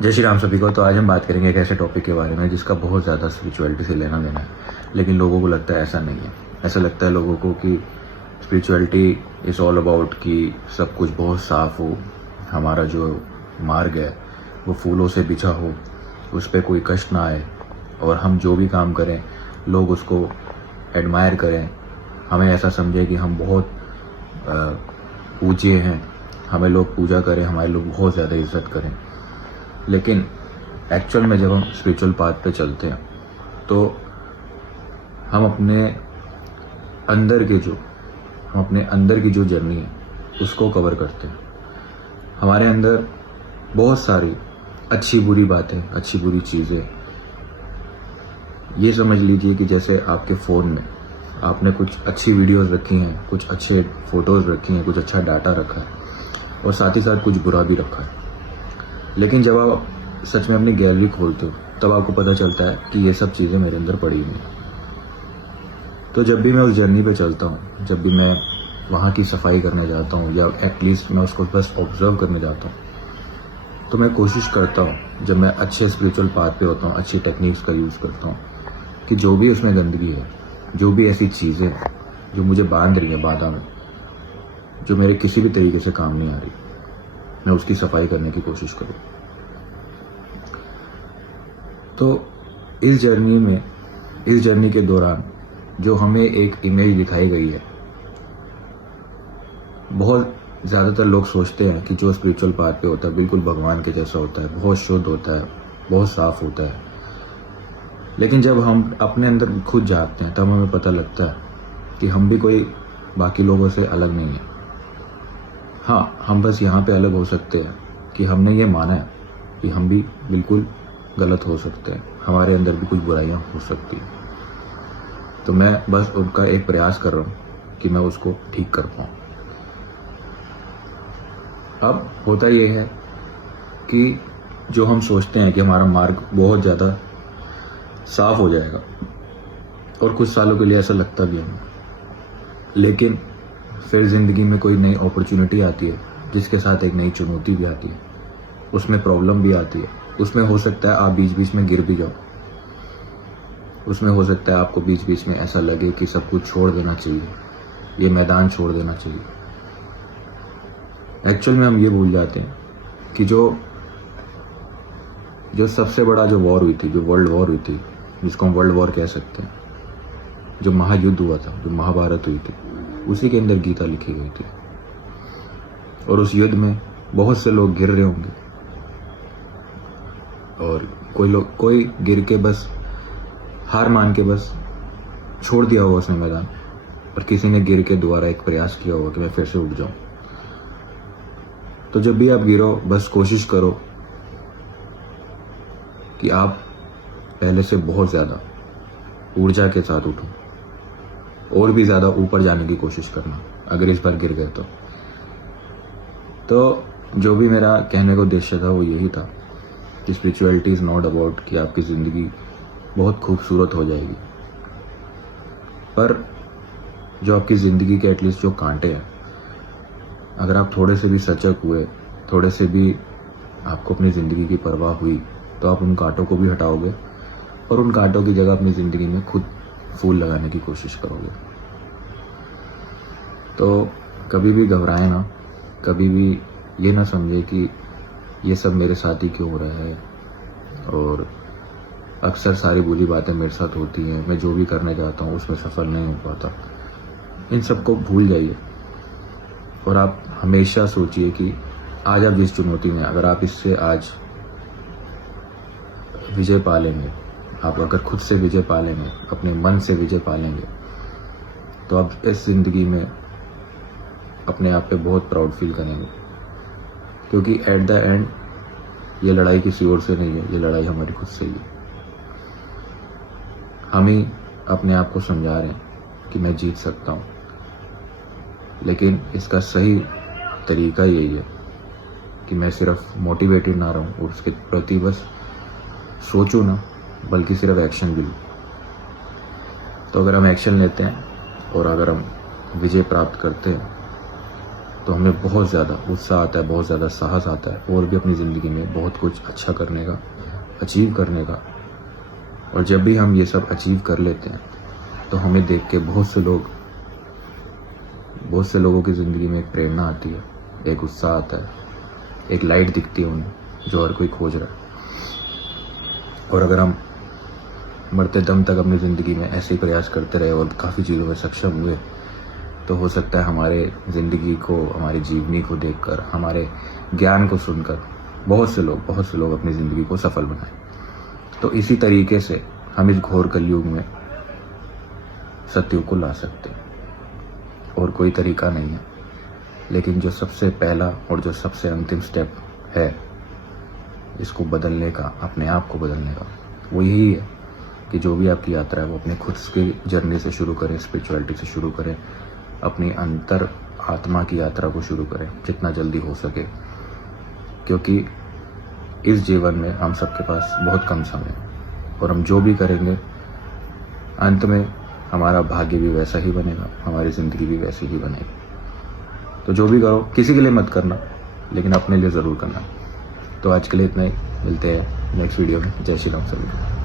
जय श्री राम सभी को। तो आज हम बात करेंगे एक ऐसे टॉपिक के बारे में जिसका बहुत ज़्यादा स्पिरिचुअलिटी से लेना देना है, लेकिन लोगों को लगता है ऐसा नहीं है। ऐसा लगता है लोगों को कि स्पिरिचुअलिटी इज़ ऑल अबाउट कि सब कुछ बहुत साफ हो, हमारा जो मार्ग है वो फूलों से बिछा हो, उस पर कोई कष्ट ना आए, और हम जो भी काम करें लोग उसको एडमायर करें, हमें ऐसा समझे कि हम बहुत पूज्य हैं, हमें लोग पूजा करें, हमारे लोग बहुत ज़्यादा इज्जत करें। लेकिन एक्चुअल में जब हम स्पिरिचुअल पाथ पे चलते हैं तो हम अपने अंदर की जो जर्नी है उसको कवर करते हैं। हमारे अंदर बहुत सारी अच्छी बुरी बातें, अच्छी बुरी चीज़ें, ये समझ लीजिए कि जैसे आपके फ़ोन में आपने कुछ अच्छी वीडियोस रखी हैं, कुछ अच्छे फ़ोटोज़ रखी हैं, कुछ अच्छा डाटा रखा है, और साथ ही साथ कुछ बुरा भी रखा है। लेकिन जब आप सच में अपनी गैलरी खोलते हो तब आपको पता चलता है कि ये सब चीज़ें मेरे अंदर पड़ी हुई हैं। तो जब भी मैं उस जर्नी पे चलता हूँ, जब भी मैं वहाँ की सफाई करने जाता हूँ या एटलीस्ट मैं उसको बस ऑब्जर्व करने जाता हूँ, तो मैं कोशिश करता हूँ, जब मैं अच्छे स्पिरिचुअल पाथ पे होता हूँ, अच्छी टेक्निक्स का यूज़ करता हूँ, कि जो भी उसमें गंदगी है, जो भी ऐसी चीज़ें हैं जो मुझे बांध रही हैं बाधा में, जो मेरे किसी भी तरीके से काम नहीं आ रही, मैं उसकी सफाई करने की कोशिश करूँ। तो इस जर्नी के दौरान जो हमें एक इमेज दिखाई गई है, बहुत ज़्यादातर लोग सोचते हैं कि जो स्पिरिचुअल पाथ पे होता है बिल्कुल भगवान के जैसा होता है, बहुत शुद्ध होता है, बहुत साफ होता है। लेकिन जब हम अपने अंदर खुद जाते हैं तब हमें पता लगता है कि हम भी कोई बाकी लोगों से अलग नहीं है। हाँ, हम बस यहाँ पे अलग हो सकते हैं कि हमने ये माना है कि हम भी बिल्कुल गलत हो सकते हैं, हमारे अंदर भी कुछ बुराइयाँ हो सकती हैं। तो मैं बस उनका एक प्रयास कर रहा हूँ कि मैं उसको ठीक कर पाऊँ। अब होता ये है कि जो हम सोचते हैं कि हमारा मार्ग बहुत ज़्यादा साफ हो जाएगा, और कुछ सालों के लिए ऐसा लगता भी है, लेकिन फिर ज़िंदगी में कोई नई अपॉर्चुनिटी आती है जिसके साथ एक नई चुनौती भी आती है, उसमें प्रॉब्लम भी आती है, उसमें हो सकता है आप बीच बीच में गिर भी जाओ, उसमें हो सकता है आपको बीच बीच में ऐसा लगे कि सब कुछ छोड़ देना चाहिए, ये मैदान छोड़ देना चाहिए। एक्चुअल में हम ये भूल जाते हैं कि जो सबसे बड़ा जो वॉर हुई थी, जो वर्ल्ड वॉर हुई थी, जिसको हम वर्ल्ड वॉर कह सकते हैं, जो महायुद्ध हुआ था, जो महाभारत हुई थी, उसी के अंदर गीता लिखी गई थी। और उस युद्ध में बहुत से लोग गिर रहे होंगे, और कोई गिर के बस हार मान के बस छोड़ दिया होगा उसने मैदान, और किसी ने गिर के दोबारा एक प्रयास किया होगा कि मैं फिर से उठ जाऊं। तो जब भी आप गिरो, बस कोशिश करो कि आप पहले से बहुत ज़्यादा ऊर्जा के साथ उठो, और भी ज़्यादा ऊपर जाने की कोशिश करना अगर इस बार गिर गए तो जो भी मेरा कहने का उद्देश्य था वो यही था कि स्पिरिचुअलिटी इज़ नॉट अबाउट कि आपकी ज़िंदगी बहुत खूबसूरत हो जाएगी, पर जो आपकी ज़िंदगी के एटलीस्ट जो कांटे हैं, अगर आप थोड़े से भी सजग हुए, थोड़े से भी आपको अपनी ज़िंदगी की परवाह हुई, तो आप उन कांटों को भी हटाओगे, और उन कांटों की जगह अपनी ज़िंदगी में खुद फूल लगाने की कोशिश करोगे। तो कभी भी घबराए ना, कभी भी ये ना समझे कि ये सब मेरे साथ ही क्यों हो रहा है, और अक्सर सारी बुरी बातें मेरे साथ होती हैं, मैं जो भी करने जाता हूँ उसमें सफल नहीं हो पाता। इन सब को भूल जाइए, और आप हमेशा सोचिए कि आज आप जिस चुनौती में, अगर आप इससे आज विजय पा लेंगे, आप अगर खुद से विजय पा लेंगे, अपने मन से विजय पा लेंगे, तो आप इस ज़िंदगी में अपने आप पे बहुत प्राउड फील करेंगे। क्योंकि एट द एंड ये लड़ाई किसी और से नहीं है, ये लड़ाई हमारी खुद से ही है। हम ही अपने आप को समझा रहे हैं कि मैं जीत सकता हूँ, लेकिन इसका सही तरीका यही है कि मैं सिर्फ मोटिवेटेड ना रहूँ और उसके प्रति बस सोचूं ना, बल्कि सिर्फ एक्शन भी लूँ। तो अगर हम एक्शन लेते हैं और अगर हम विजय प्राप्त करते हैं तो हमें बहुत ज़्यादा उत्साह आता है, बहुत ज़्यादा साहस आता है और भी अपनी ज़िंदगी में बहुत कुछ अच्छा करने का, अचीव करने का। और जब भी हम ये सब अचीव कर लेते हैं तो हमें देख के बहुत से लोगों की ज़िंदगी में एक प्रेरणा आती है, एक उत्साह आता है, एक लाइट दिखती है उन्हें जो हर कोई खोज रहा है। और अगर हम मरते दम तक अपनी ज़िंदगी में ऐसे ही प्रयास करते रहे और काफ़ी चीज़ों में सक्षम हुए तो हो सकता है हमारे ज़िंदगी को, हमारी जीवनी को देखकर, हमारे ज्ञान को सुनकर बहुत से लोग अपनी ज़िंदगी को सफल बनाएं। तो इसी तरीके से हम इस घोर कलयुग में सत्युग को ला सकते हैं और कोई तरीका नहीं है। लेकिन जो सबसे पहला और जो सबसे अंतिम स्टेप है इसको बदलने का, अपने आप को बदलने का, वो यही है कि जो भी आपकी यात्रा है वो अपने खुद की जर्नी से शुरू करें, स्पिरिचुअलिटी से शुरू करें, अपनी अंतर आत्मा की यात्रा को शुरू करें जितना जल्दी हो सके। क्योंकि इस जीवन में हम सबके पास बहुत कम समय है और हम जो भी करेंगे अंत में हमारा भाग्य भी वैसा ही बनेगा, हमारी ज़िंदगी भी वैसी ही बनेगी। तो जो भी करो किसी के लिए मत करना, लेकिन अपने लिए ज़रूर करना। तो आज के लिए इतना ही, मिलते हैं नेक्स्ट वीडियो में। जय श्री राम सभी को।